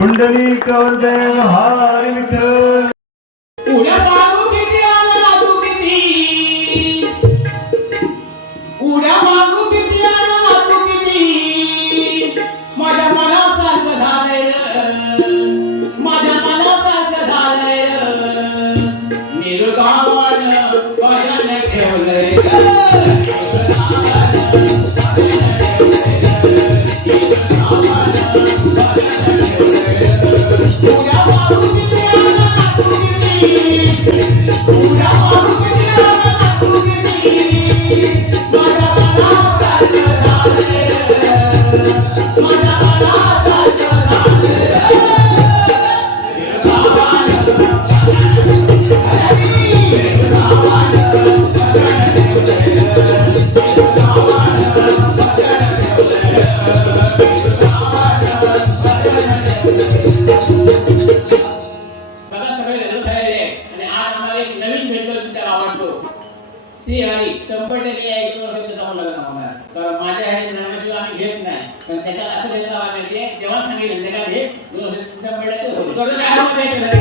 कुंडली कवरदेव हरी विठ्ठल. उड्या मारू किती आणि नाचू किती, उड्या मारू किती आणि नाचू किती, माझ्या मनासारखं झालंय र, माझ्या मनासारखं झालंय र, निर्गावानं भजन ठेवलंय उड्या मारू किती आणि नाचू किती, उड्या मारू किती आणि नाचू किती, माझ्या मनासारखं झालंय र, माझ्या मनासारखं झालंय बघा सगळे लग्न झालेले आणि आज आम्हाला एक नवीन भेटलो त्याला आवडतो श्री हरी 100% या एक वर्ष त्याचा लग्न होणार कारण माझ्या ह्याच्या नावाशिवाय आम्ही घेत नाही कारण त्याच्यात असं घेतलं माहिती आहे जेव्हा सांगितलं त्याला घे 2 वर्ष 100% होतं काय